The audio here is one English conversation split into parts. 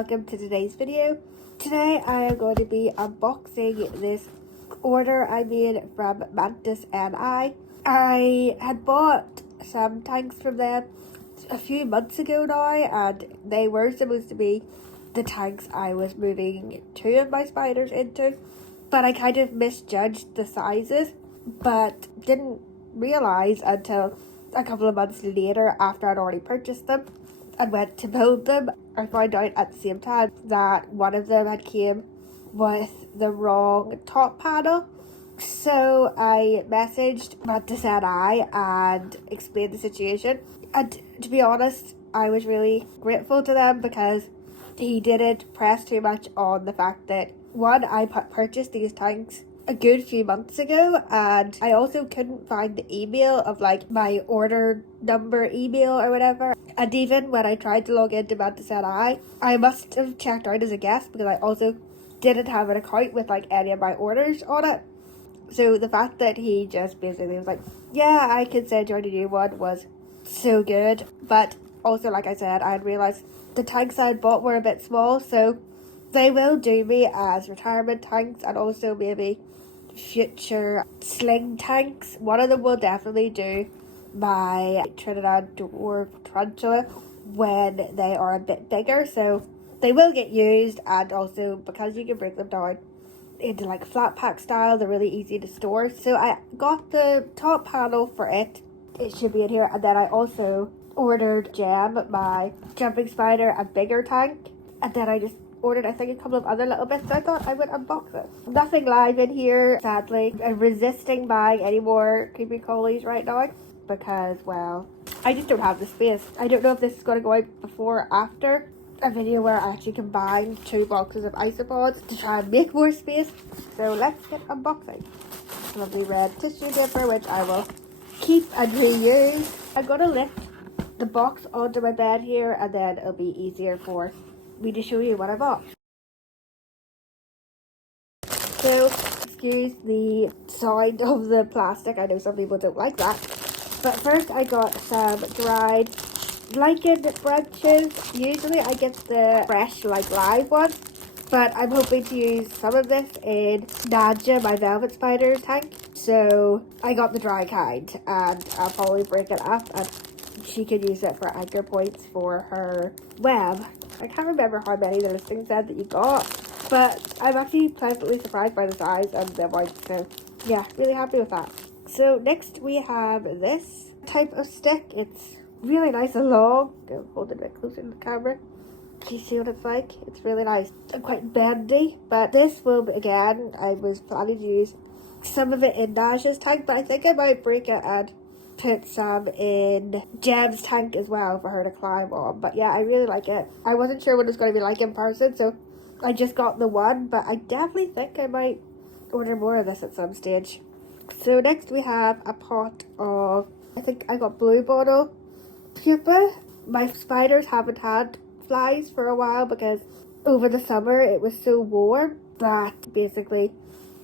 welcome to today's video. Today I am going to be unboxing this order I made from Mantis N.I. I had bought some tanks from them a few months ago now, and they were supposed to be the tanks I was moving two of my spiders into, but I kind of misjudged the sizes, but didn't realise until a couple of months later, after I'd already purchased them and went to build them, I found out at the same time that one of them had came with the wrong top panel. So I messaged Mantis N.I and explained the situation, and to be honest, I was really grateful to them because he didn't press too much on the fact that, one, I purchased these tanks a good few months ago, and I also couldn't find the email of like my order number email or whatever. And even when I tried to log into Mantis N.I, I must have checked out as a guest because I also didn't have an account with like any of my orders on it. So the fact that he just basically was like, yeah, I can send you out a new one, was so good. But also, like I said, I had realised the tanks I had bought were a bit small, so they will do me as retirement tanks and also maybe future sling tanks. One of them will definitely do my Trinidad Dwarf Tarantula when they are a bit bigger, so they will get used, and also because you can break them down into like flat pack style, they're really easy to store. So I got the top panel for it. It should be in here. And then I also ordered Gem, my jumping spider, a bigger tank, and then I just ordered I think a couple of other little bits, so I thought I would unbox it. Nothing live in here, sadly. I'm resisting buying any more creepy crawlies right now because, well, I just don't have the space. I don't know if this is going to go out before or after a video where I actually combine two boxes of isopods to try and make more space. So let's get unboxing. Lovely red tissue paper, which I will keep and reuse. I'm going to lift the box onto my bed here, and then it'll be easier for me to show you what I bought. So, excuse the sound of the plastic. I know some people don't like that. But first I got some dried lichen branches. Usually I get the fresh, like live ones, but I'm hoping to use some of this in Nadja, my velvet spider tank. So I got the dry kind, and I'll probably break it up and she can use it for anchor points for her web. I can't remember how many the listing said that you got, but I'm actually pleasantly surprised by the size and the amount, so yeah, really happy with that. So next we have this type of stick. It's really nice and long. Go hold it a bit closer to the camera. Can you see what it's like? It's really nice and quite bendy, but this will, again, I was planning to use some of it in Naj's tank, but I think I might break it and put some in Gem's tank as well for her to climb on. But yeah, I really like it. I wasn't sure what it was going to be like in person, so I just got the one, but I definitely think I might order more of this at some stage. So next we have a pot of, I think I got blue bottle pupa. My spiders haven't had flies for a while because over the summer it was so warm that basically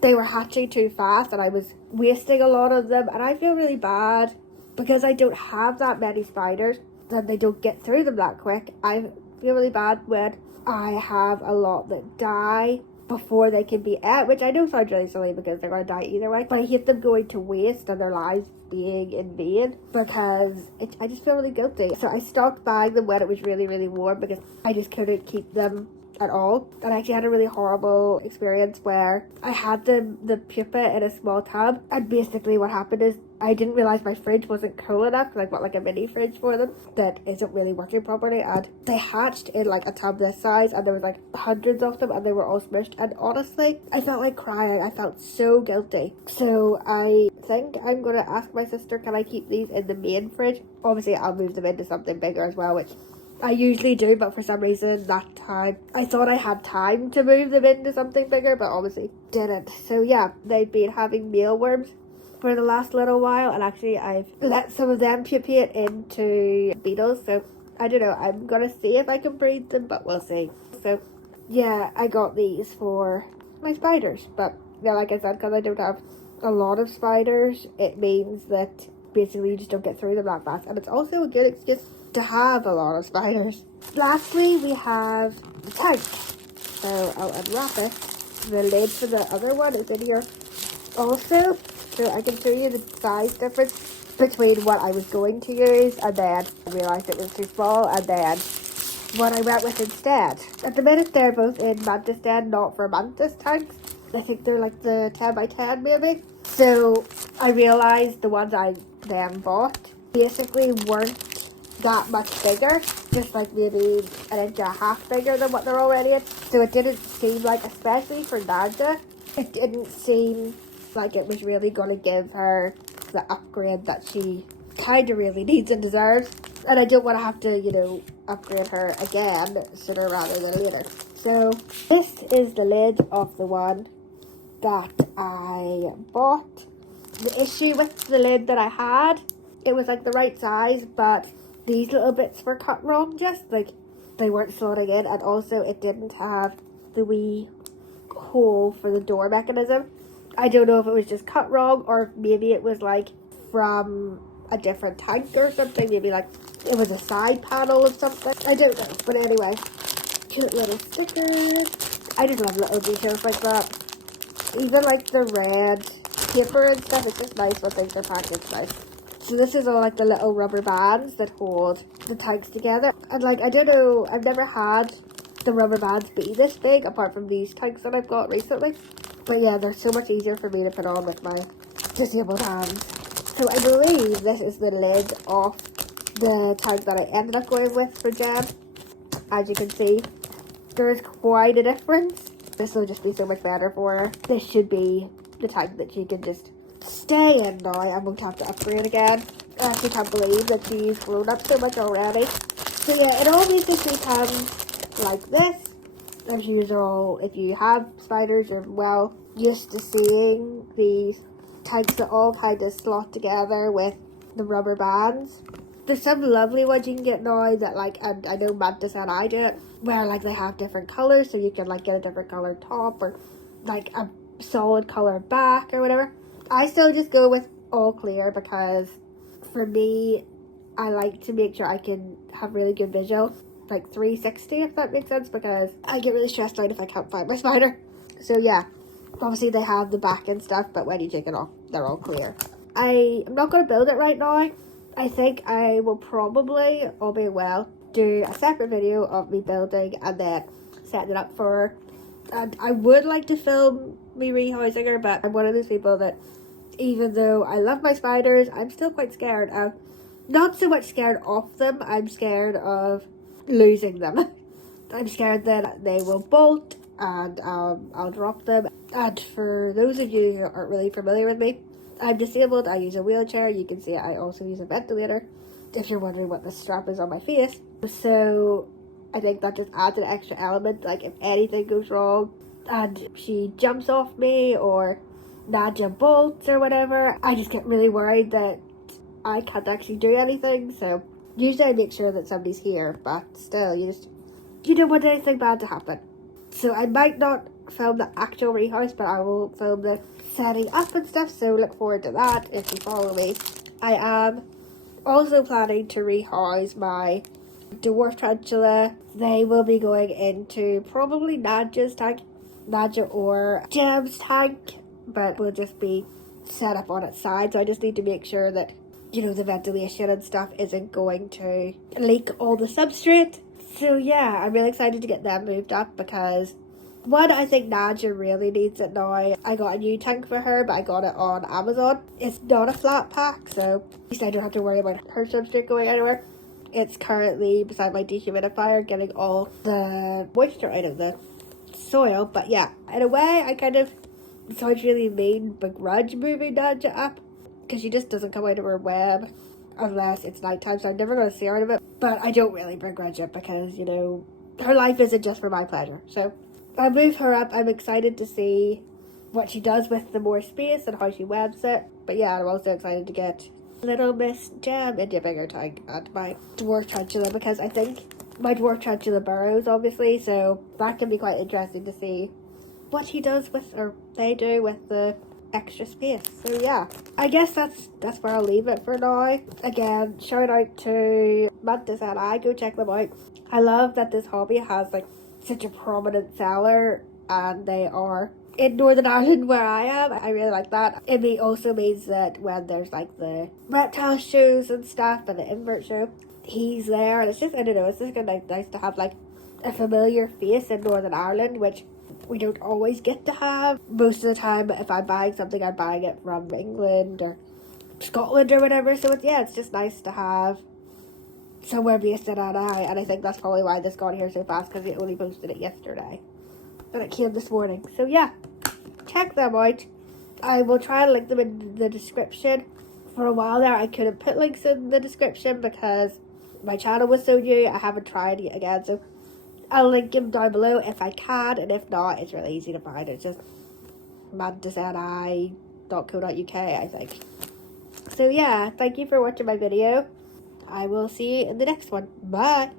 they were hatching too fast and I was wasting a lot of them, and I feel really bad because I don't have that many spiders and they don't get through them that quick. I feel really bad when I have a lot that die before they can be ate, which I know sounds really silly because they're going to die either way, but I hate them going to waste and their lives being in vain because I just feel really guilty. So I stopped buying them when it was really, really warm because I just couldn't keep them at all. And I actually had a really horrible experience where I had the pupa in a small tub, and basically what happened is I didn't realise my fridge wasn't cool enough because I bought like a mini fridge for them that isn't really working properly, and they hatched in like a tub this size and there was like hundreds of them and they were all smushed, and honestly I felt like crying. I felt so guilty. So I think I'm going to ask my sister, can I keep these in the main fridge? Obviously I'll move them into something bigger as well, which I usually do, but for some reason that time I thought I had time to move them into something bigger, but obviously didn't. So yeah, they've been having mealworms for the last little while, and actually I've let some of them pupate into beetles, so I don't know, I'm gonna see if I can breed them, but we'll see. So yeah, I got these for my spiders, but yeah, like I said, because I don't have a lot of spiders, it means that basically you just don't get through them that fast. And it's also a good excuse to have a lot of spiders. Lastly, we have the tank. So I'll unwrap it. The lid for the other one is in here also. So I can show you the size difference between what I was going to use and then I realised it was too small and then what I went with instead. At the minute they're both in Mantis N, not for Mantis tanks. I think they're like the 10 by 10 maybe. So I realised the ones I then bought basically weren't that much bigger, just like maybe an inch and a half bigger than what they're already in. So it didn't seem like, especially for Naja, it didn't seem like it was really going to give her the upgrade that she kind of really needs and deserves. And I don't want to have to, you know, upgrade her again sooner rather than later. So this is the lid of the one that I bought. The issue with the lid that I had, it was like the right size, but these little bits were cut wrong, just like they weren't slotting in, and also it didn't have the wee hole for the door mechanism. I don't know if it was just cut wrong or maybe it was like from a different tank or something. Maybe like it was a side panel of something. I don't know. But anyway, cute little stickers. I just love little details like that. Even like the red paper and stuff. It's just nice when things are packaged nice. So this is all like the little rubber bands that hold the tanks together. And like, I don't know, I've never had the rubber bands be this big apart from these tanks that I've got recently. But yeah, they're so much easier for me to put on with my disabled hands. So I believe this is the lid off the tank that I ended up going with for Jem. As you can see, there is quite a difference. This will just be so much better for her. This should be the tank that she can just stay in now. I won't have to upgrade again. I actually can't believe that she's grown up so much already. So yeah, it all basically comes like this. I'm sure if you have spiders, you're well used to seeing these tanks that all kind of slot together with the rubber bands. There's some lovely ones you can get now that like, and I know Mantis N.I do it, where like they have different colours, so you can like get a different colour top or like a solid colour back or whatever. I still just go with all clear because for me, I like to make sure I can have really good visual, like 360 if that makes sense, because I get really stressed out if I can't find my spider. So yeah, obviously they have the back and stuff, but when you take it off, they're all clear. I am not going to build it right now. I think I will probably, all being well, do a separate video of me building and then setting it up for her. And I would like to film me rehousing her, but I'm one of those people that even though I love my spiders, I'm still quite scared of, not so much scared of them, I'm scared of losing them. I'm scared that they will bolt and I'll drop them. And for those of you who aren't really familiar with me, I'm disabled, I use a wheelchair, you can see I also use a ventilator, if you're wondering what the strap is on my face. So I think that just adds an extra element, like if anything goes wrong and she jumps off me or Naja bolts or whatever, I just get really worried that I can't actually do anything. So usually I make sure that somebody's here, but still, you don't want anything bad to happen. So I might not film the actual rehouse, but I will film the setting up and stuff, so look forward to that if you follow me. I am also planning to rehouse my dwarf tarantula. They will be going into probably Naja's tank, Naja or Jem's tank, but will just be set up on its side. So I just need to make sure that, you know, the ventilation and stuff isn't going to leak all the substrate. So yeah, I'm really excited to get them moved up because one, I think Naja really needs it now. I got a new tank for her, but I got it on Amazon. It's not a flat pack, so at least I don't have to worry about her substrate going anywhere. It's currently beside my dehumidifier, getting all the moisture out of the soil. But yeah, in a way, I kind of, it sounds really mean, begrudge moving Naja up because she just doesn't come out of her web unless it's nighttime, so I'm never going to see her out of it. But I don't really begrudge it because, you know, her life isn't just for my pleasure. So I move her up. I'm excited to see what she does with the more space and how she webs it. But yeah, I'm also excited to get little Miss Jem into a bigger tank and my dwarf tarantula, because I think my dwarf tarantula burrows obviously, so that can be quite interesting to see what she does with, or they do with the extra space. So yeah, I guess that's where I'll leave it for now. Again, shout out to Mantis N.I, go check them out. I love that this hobby has like such a prominent seller, and they are in Northern Ireland where I am. I really like that. It also means that when there's like the reptile shows and stuff and the invert show, he's there, and it's just, I don't know, it's just kind of nice to have like a familiar face in Northern Ireland, which we don't always get to have. Most of the time, if I'm buying something, I'm buying it from England or Scotland or whatever. So it's just nice to have somewhere based in NI, and I think that's probably why this got here so fast, because we only posted it yesterday and it came this morning. So yeah, check them out. I will try and link them in the description. For a while there, I couldn't put links in the description because my channel was so new. I haven't tried it again, so I'll link them down below if I can, and if not, it's really easy to find. It's just mantisni.co.uk, I think. So yeah, thank you for watching my video. I will see you in the next one. Bye!